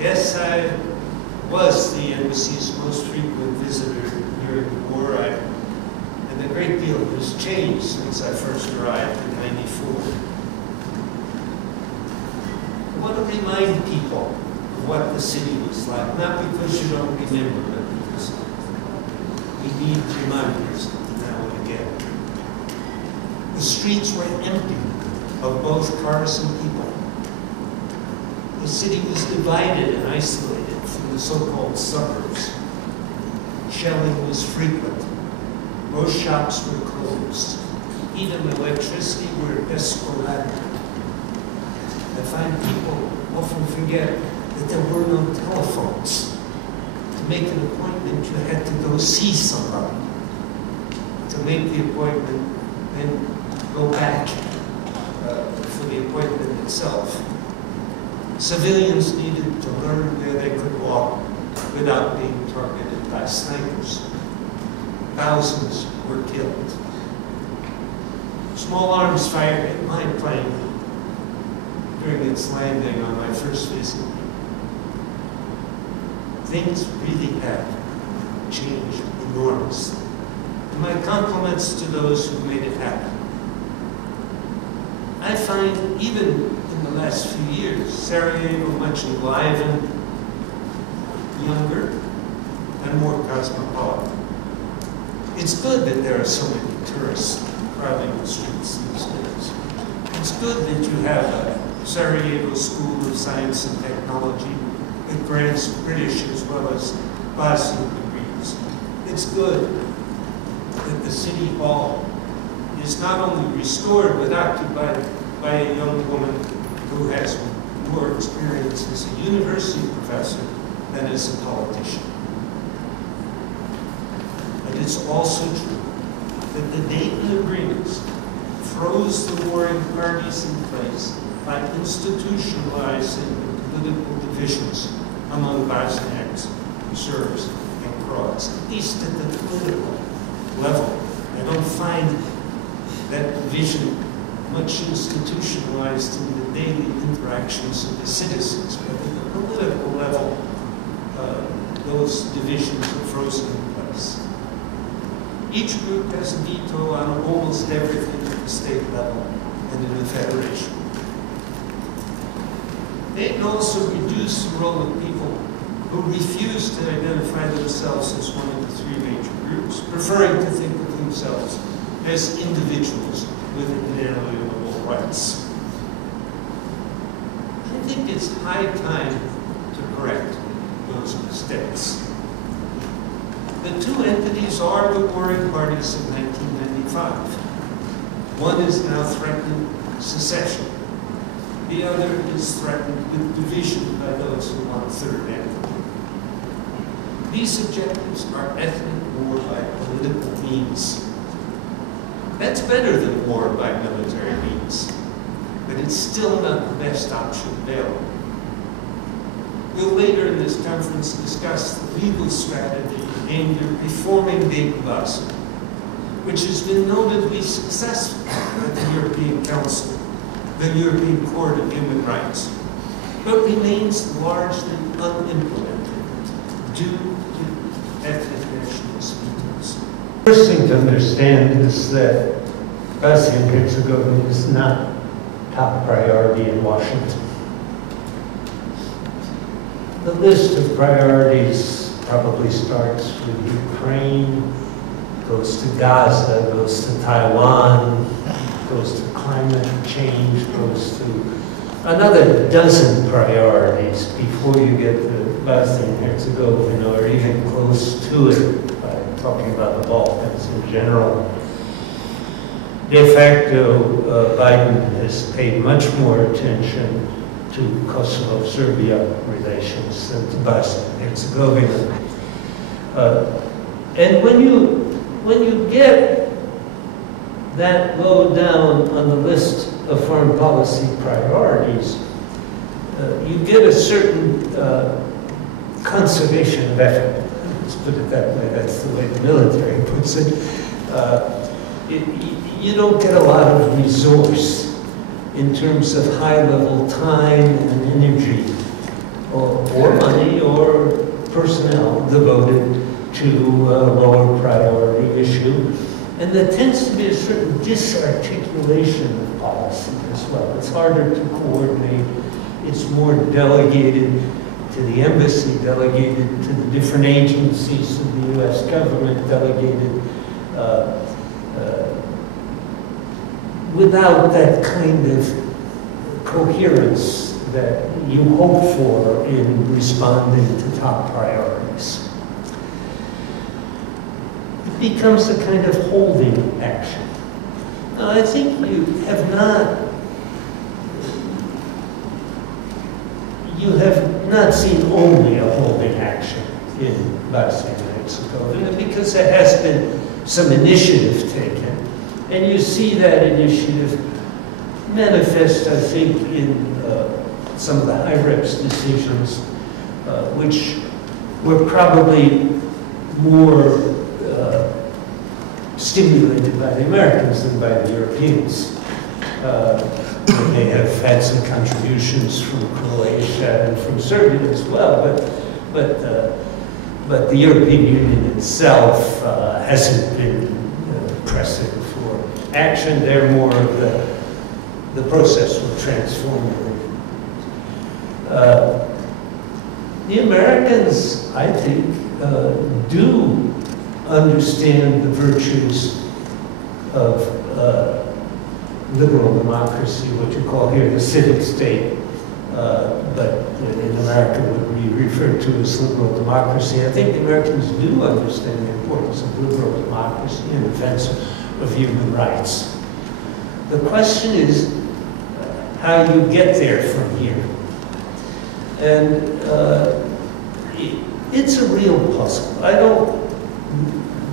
Yes, I was the embassy's most frequent visitor during the war, and a great deal has changed since I first arrived in '94. I want to remind people of what the city was like, not because you don't remember, but because we need reminders now and again. The streets were empty of both cars and people. The city was divided and isolated from the so-called suburbs. Shelling was frequent. Most shops were closed. Heat and electricity were sporadic. I find people often forget that there were no telephones. To make an appointment, you had to go see somebody. To make the appointment, then go back for the appointment itself. Civilians needed to learn where they could walk without being targeted by snipers. Thousands were killed. Small arms fired at my plane during its landing on my first visit. Things really have changed enormously. And my compliments to those who made it happen. I find even in the last few years, Sarajevo much enlivened, younger, and more cosmopolitan. It's good that there are so many tourists crowding the streets these days. It's good that you have a Sarajevo School of Science and Technology that grants British as well as Bosnian degrees. It's good that the City Hall is not only restored but occupied by a young woman who has more experience as a university professor than as a politician. But it's also true that the Dayton agreements froze the warring parties in place by institutionalizing the political divisions among Bosniaks, Serbs, and Croats, at least at the political level. I don't find that division much institutionalized in the daily interactions of the citizens, but at the political level, those divisions are frozen in place. Each group has a veto on almost everything at the state level and in the federation. They can also reduce the role of people who refuse to identify themselves as one of the three major groups, preferring to think of themselves as individuals with inalienable rights. I think it's high time to correct those mistakes. The two entities are the warring parties of 1995. One is now threatening secession. The other is threatened with division by those who want a third entity. These objectives are ethnic war by political means. That's better than war by military means, but it's still not the best option available. We'll later in this conference discuss the legal strategy aimed at reforming Dayton Bosnia, which has been notably successful at the European Council, the European Court of Human Rights, but remains largely unimplemented due to ethnic nationalist vetoes. The first thing to understand is that Bosnia and Herzegovina is not top priority in Washington. The list of priorities probably starts with Ukraine, goes to Gaza, goes to Taiwan, goes to climate change, goes to another dozen priorities before you get to Bosnia and Herzegovina, or even close to it, by talking about the Balkans in general. De facto, Biden has paid much more attention to Kosovo-Serbia relations than to Bosnia and Herzegovina. And when you get that low down on the list of foreign policy priorities, you get a certain conservation of effort. Let's put it that way. That's the way the military puts it. You don't get a lot of resource in terms of high-level time and energy or money or personnel devoted to a lower priority issue. And there tends to be a certain disarticulation of policy as well. It's harder to coordinate. It's more delegated to the embassy, delegated to the different agencies of the U.S. government, delegated without that kind of coherence that you hope for in responding to top priorities. It becomes a kind of holding action. Now, I think you have not seen only a holding action in Bosnia and Herzegovina, because there has been some initiative taken. And you see that initiative manifest, I think, in some of the high reps' decisions, which were probably more stimulated by the Americans than by the Europeans. They have had some contributions from Croatia and from Serbia as well, but the European Union itself hasn't been pressing for action. They're more of the process will transform it. The Americans, I think, do understand the virtues of liberal democracy, what you call here the civic state, but in America would be referred to as liberal democracy. I think the Americans do understand the importance of liberal democracy in defense of human rights. The question is how you get there from here. And it's a real puzzle. I don't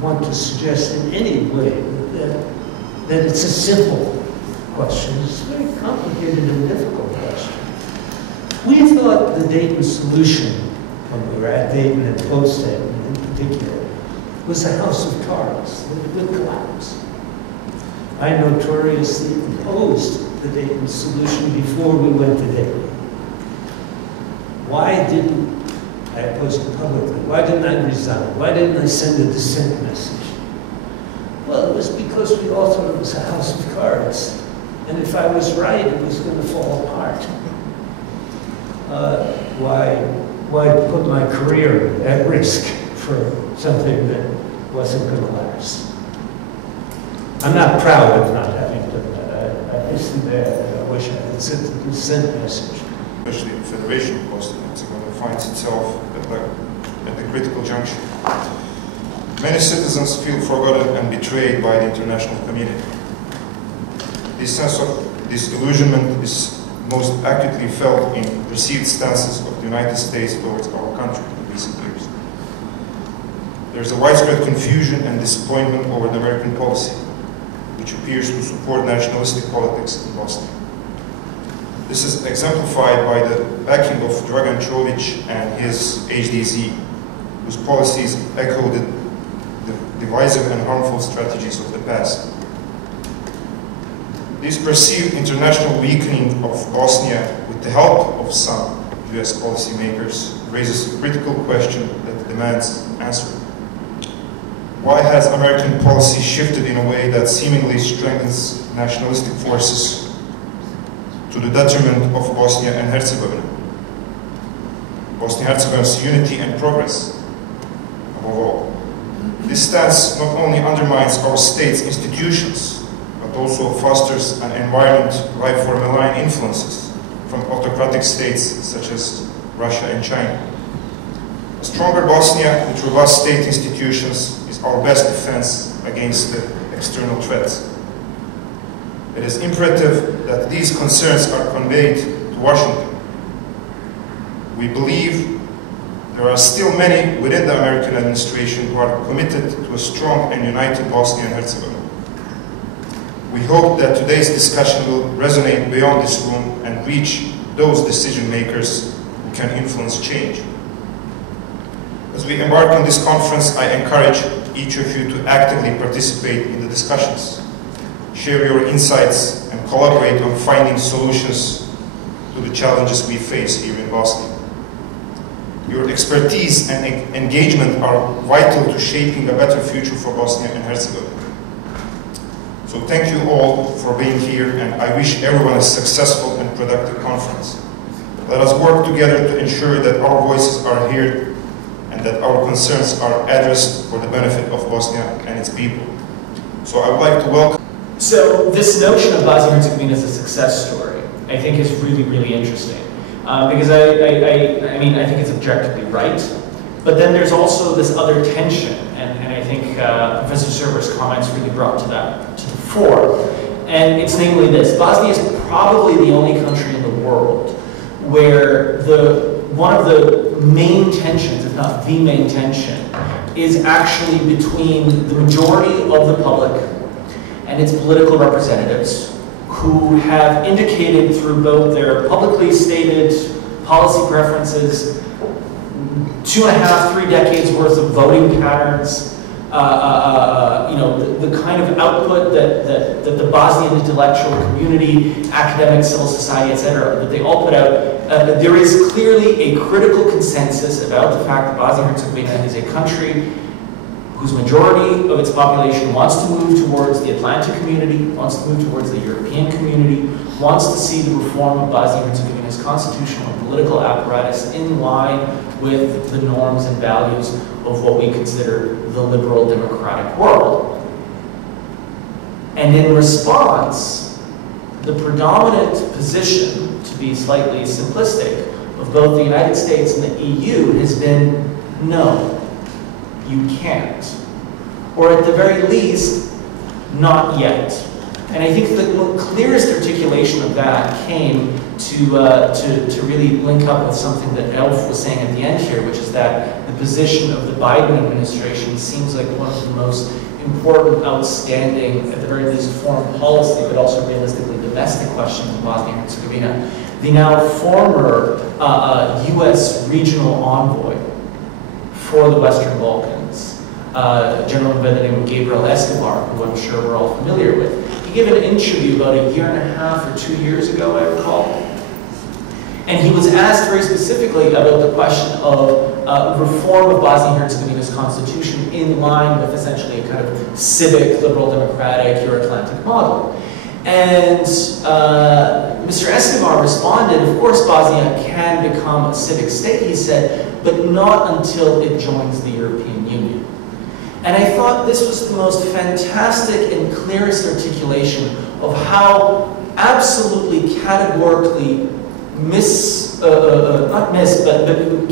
want to suggest in any way that it's a simple question. It's a very complicated and difficult question. We thought the Dayton solution, when we were at Dayton and post-Dayton in particular, was a house of cards that would collapse. I notoriously opposed the Dayton solution before we went to Dayton. Why didn't I oppose it publicly? Why didn't I resign? Why didn't I send a dissent message? Well, it was because we all thought it was a house of cards. And if I was right, it was going to fall apart. Why put my career at risk for something that wasn't going to last? I'm not proud of not having done that. I wish I had sent a dissent message. Especially the Federation of Bosnia and Herzegovina finds itself at the critical juncture. Many citizens feel forgotten and betrayed by the international community. This sense of disillusionment is most acutely felt in perceived stances of the United States towards our country in recent years. There is a widespread confusion and disappointment over the American policy, which appears to support nationalistic politics in Bosnia. This is exemplified by the backing of Dragan Čović and his HDZ, whose policies echo the divisive and harmful strategies of the past. This perceived international weakening of Bosnia, with the help of some US policymakers, raises a critical question that demands answering. Why has American policy shifted in a way that seemingly strengthens nationalistic forces to the detriment of Bosnia and Herzegovina? Bosnia and Herzegovina's unity and progress, above all. This stance not only undermines our state's institutions, but also fosters an environment ripe for malign influences from autocratic states such as Russia and China. A stronger Bosnia with robust state institutions is our best defense against the external threats. It is imperative that these concerns are conveyed to Washington. We believe there are still many within the American administration who are committed to a strong and united Bosnia and Herzegovina. We hope that today's discussion will resonate beyond this room and reach those decision makers who can influence change. As we embark on this conference, I encourage each of you to actively participate in the discussions. Share your insights and collaborate on finding solutions to the challenges we face here in Bosnia. Your expertise and engagement are vital to shaping a better future for Bosnia and Herzegovina. So thank you all for being here, and I wish everyone a successful and productive conference. Let us work together to ensure that our voices are heard and that our concerns are addressed for the benefit of Bosnia and its people. So I would like to welcome... So this notion of Bosnia-Herzegovina as a success story, I think is really, really interesting. Because I mean, I think it's objectively right, but then there's also this other tension, and I think Professor Server's comments really brought to that to the fore. And it's namely this: Bosnia is probably the only country in the world where one of the main tensions, if not the main tension, is actually between the majority of the public and its political representatives, who have indicated through both their publicly stated policy preferences, 2.5, 3 decades worth of voting patterns, you know, the kind of output that the Bosnian intellectual community, academic, civil society, etc., that they all put out. There is clearly a critical consensus about the fact that Bosnia-Herzegovina is a country whose majority of its population wants to move towards the Atlantic community, wants to move towards the European community, wants to see the reform of Bosnia-Herzegovina's constitutional and political apparatus in line with the norms and values of what we consider the liberal democratic world. And in response, the predominant position, to be slightly simplistic, of both the United States and the EU has been no. You can't. Or at the very least, not yet. And I think the clearest articulation of that came to really link up with something that Elf was saying at the end here, which is that the position of the Biden administration seems like one of the most important, outstanding, at the very least foreign policy, but also realistically domestic questions in Bosnia and Herzegovina. The now former US regional envoy for the Western Balkans, a gentleman by the name of Gabriel Escobar, who I'm sure we're all familiar with. He gave an interview about 1.5 years or 2 years ago, I recall. And he was asked very specifically about the question of reform of Bosnia-Herzegovina's constitution in line with essentially a kind of civic, liberal, democratic, Euro-Atlantic model. And Mr. Escobar responded, of course Bosnia can become a civic state, he said, but not until it joins the European Union. And I thought this was the most fantastic and clearest articulation of how absolutely categorically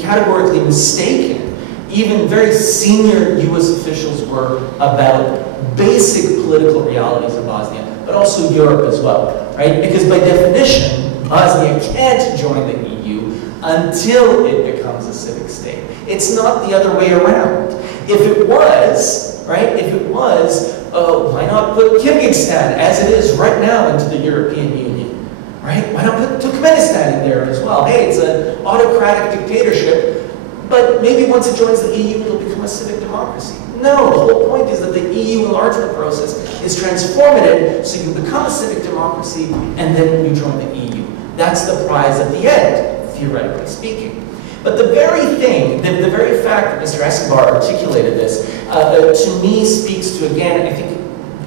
categorically mistaken even very senior US officials were about basic political realities of Bosnia, but also Europe as well, right? Because by definition, Bosnia can't join the EU until it becomes a civic state. It's not the other way around. If it was, right, if it was, why not put Kyrgyzstan, as it is right now, into the European Union, right? Why not put Turkmenistan in there as well? Hey, it's an autocratic dictatorship, but maybe once it joins the EU, it'll become a civic democracy. No, the whole point is that the EU enlargement process is transformative, so you become a civic democracy, and then you join the EU. That's the prize at the end, theoretically speaking. But the very thing, the very fact that Mr. Escobar articulated this, to me speaks to, again, I think,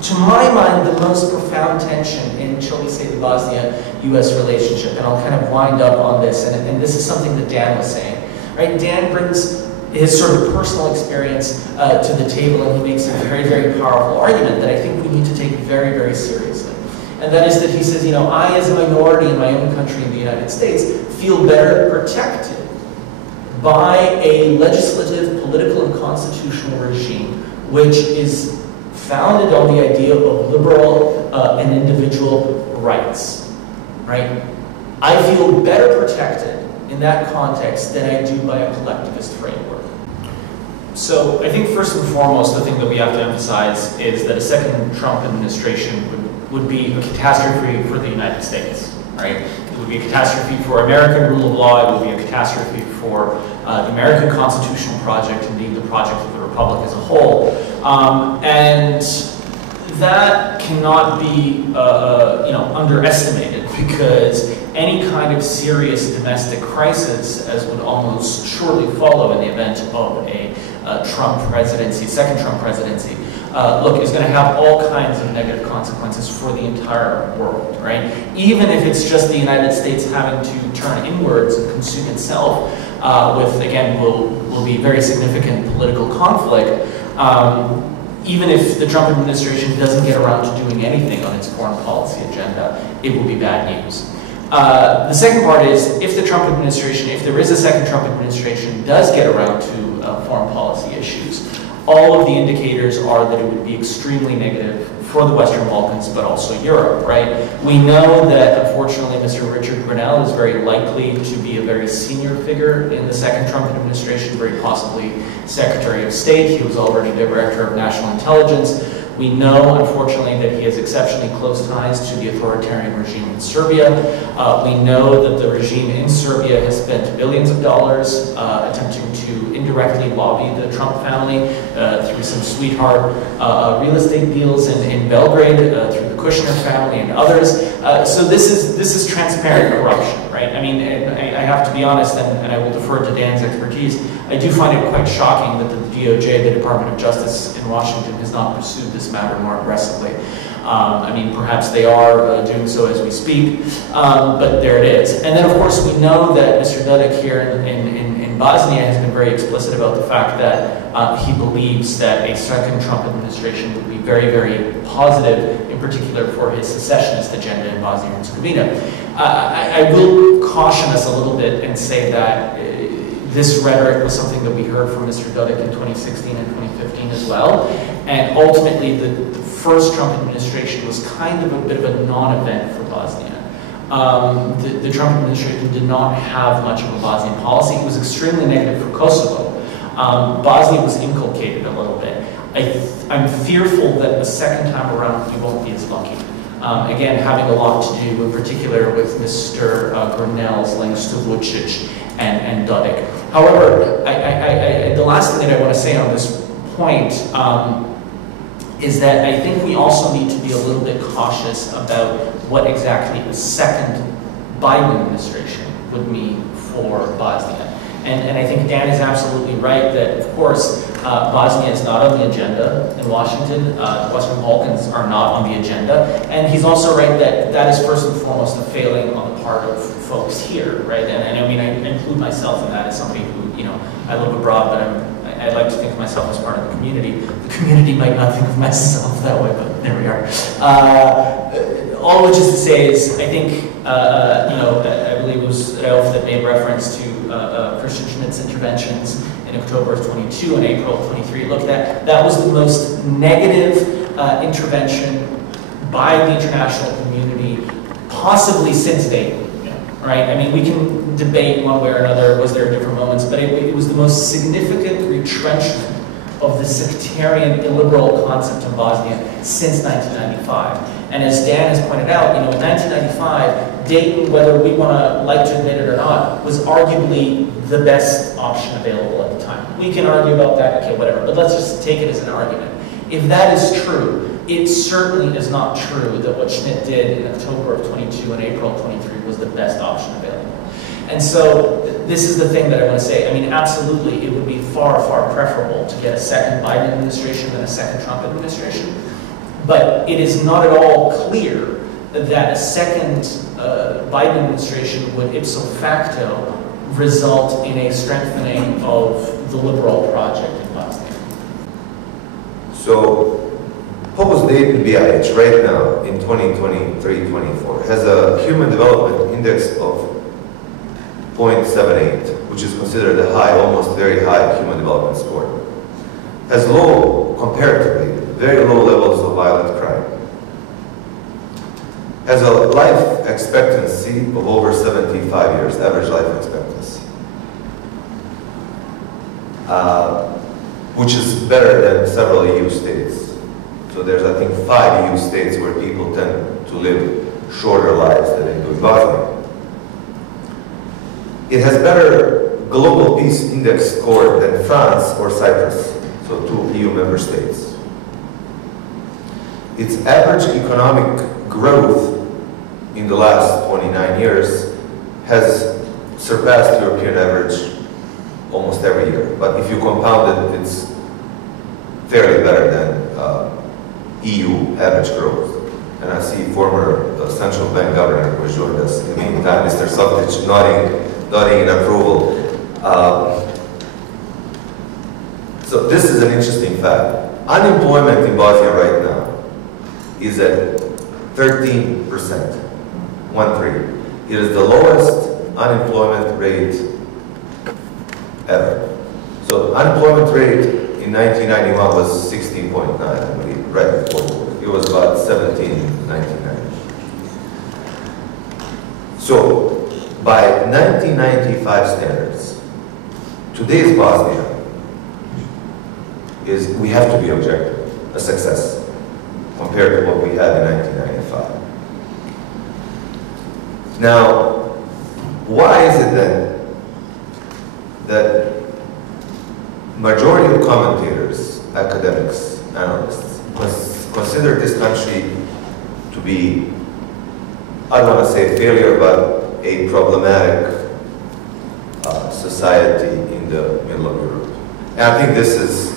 to my mind, the most profound tension in, shall we say, the Bosnia-US relationship. And I'll kind of wind up on this, and this is something that Dan was saying. Right? Dan brings his sort of personal experience to the table, and he makes a very, very powerful argument that I think we need to take very, very seriously. And that is that he says, you know, I, as a minority in my own country in the United States, feel better protected by a legislative, political, and constitutional regime which is founded on the idea of liberal and individual rights, right? I feel better protected in that context than I do by a collectivist framework. So I think first and foremost, the thing that we have to emphasize is that a second Trump administration would be a catastrophe for the United States, right? It would be a catastrophe for American rule of law, it would be a catastrophe for the American constitutional project, indeed the project of the Republic as a whole. And that cannot be underestimated, because any kind of serious domestic crisis, as would almost surely follow in the event of a Trump presidency, second Trump presidency, look, is going to have all kinds of negative consequences for the entire world, right? Even if it's just the United States having to turn inwards and consume itself with, again, will be very significant political conflict, even if the Trump administration doesn't get around to doing anything on its foreign policy agenda, it will be bad news. The second part is, if the Trump administration, if there is a second Trump administration, does get around to foreign policy issues, all of the indicators are that it would be extremely negative for the Western Balkans, but also Europe, right? We know that, unfortunately, Mr. Richard Grenell is very likely to be a very senior figure in the second Trump administration, very possibly Secretary of State. He was already the Director of National Intelligence. We know, unfortunately, that he has exceptionally close ties to the authoritarian regime in Serbia. We know that the regime in Serbia has spent billions of dollars attempting to indirectly lobby the Trump family through some sweetheart real estate deals in Belgrade, through the Kushner family and others. So this is transparent corruption, right? I mean, I have to be honest, and I will defer to Dan's expertise, I do find it quite shocking that the DOJ, the Department of Justice in Washington, has not pursued this matter more aggressively. I mean, perhaps they are doing so as we speak, but there it is. And then, of course, we know that Mr. Dodik here in Bosnia has been very explicit about the fact that he believes that a second Trump administration would be very, very positive, in particular for his secessionist agenda in Bosnia and Herzegovina. I will caution us a little bit and say that this rhetoric was something that we heard from Mr. Dodik in 2016 and 2015 as well. And ultimately, the first Trump administration was kind of a bit of a non-event for Bosnia. The Trump administration did not have much of a Bosnian policy. It was extremely negative for Kosovo. Bosnia was inculcated a little bit. I'm fearful that the second time around we won't be as lucky. Again, having a lot to do in particular with Mr. Grenell's links to Vučić and Dodik. However, the last thing that I want to say on this point is that I think we also need to be a little bit cautious about what exactly the second Biden administration would mean for Bosnia. And I think Dan is absolutely right that, of course, Bosnia is not on the agenda in Washington. The Western Balkans are not on the agenda. And he's also right that that is first and foremost a failing on the part of folks here, right? And I mean, I include myself in that as somebody who, you know, I live abroad, but I like to think of myself as part of the community. The community might not think of myself that way, but there we are. All which is to say is, I think, you know, I believe it was Ralph that made reference to Christian Schmidt's interventions in October of 22 and April of 23. Look, that was the most negative intervention by the international community, possibly since Dayton. Right? I mean, we can debate one way or another, was there different moments, but it was the most significant retrenchment of the sectarian illiberal concept of Bosnia since 1995. And as Dan has pointed out, you know, in 1995, Dayton, whether we want to like to admit it or not, was arguably the best option available at the time. We can argue about that, okay, whatever, but let's just take it as an argument. If that is true, it certainly is not true that what Schmidt did in October of 22 and April of 23 was the best option available. And so this is the thing that I want to say. I mean, absolutely, it would be far, far preferable to get a second Biden administration than a second Trump administration. But it is not at all clear that a second Biden administration would ipso facto result in a strengthening of the liberal project in Bosnia. So, post-Dayton BIH right now in 2023-24 has a human development index of 0.78, which is considered a high, almost very high human development score. Has low, comparatively, very low levels of violent crime. Has a life expectancy of over 75 years, average life expectancy. Which is better than several EU states. So there's, I think, 5 EU states where people tend to live shorter lives than they do in Bosnia. It has better global peace index score than France or Cyprus, so 2 EU member states. Its average economic growth in the last 29 years has surpassed European average almost every year. But if you compound it, it's fairly better than EU average growth. And I see former central bank governor who joined us in the meantime, Mr. Softic, nodding in approval. So this is an interesting fact. Unemployment in Bosnia right now is at 13%, 1-3. It is the lowest unemployment rate ever. So unemployment rate in 1991 was 16.9, I believe, right before the war. It was about 17 in 1990. So by 1995 standards, today's Bosnia is, we have to be objective, a success compared to what we had in 1995. Now, why is it then that majority of commentators, academics, analysts, consider this country to be, I don't want to say failure, but a problematic society in the middle of Europe? And I think this is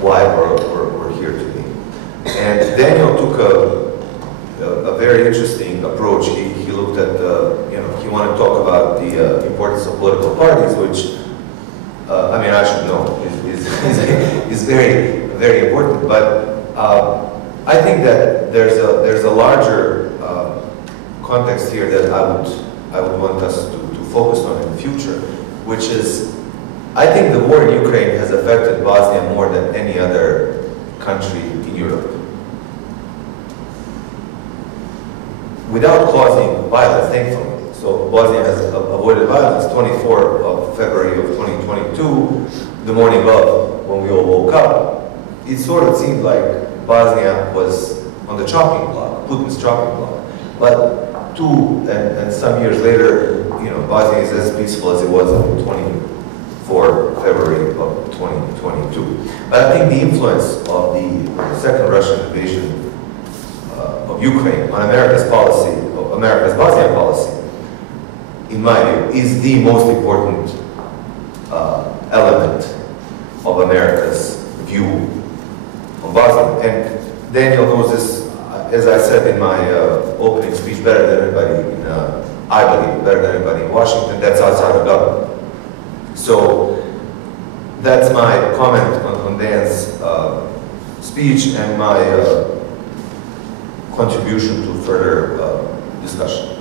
why we're here today. And Daniel took a very interesting approach. He looked at he wanted to talk about the importance of political parties, which I mean, I should know is very, very important. But I think that there's a larger context here that I would want us to focus on in the future, which is, I think the war in Ukraine has affected Bosnia more than any other country in Europe, without causing violence, thankfully. So Bosnia has avoided violence. 24th of February of 2022, the morning of, when we all woke up, it sort of seemed like Bosnia was on the chopping block, Putin's chopping block. But 2 and some years later, Bosnia is as peaceful as it was on 24th February of 2022. But I think the influence of the second Russian invasion of Ukraine on America's policy, America's Bosnia policy, in my view, is the most important element of America's view of Bosnia. And Daniel knows this, as I said in my opening speech, better than anybody I believe, better than anybody in Washington. That's outside of government. So that's my comment on Dan's speech and my contribution to further discussion.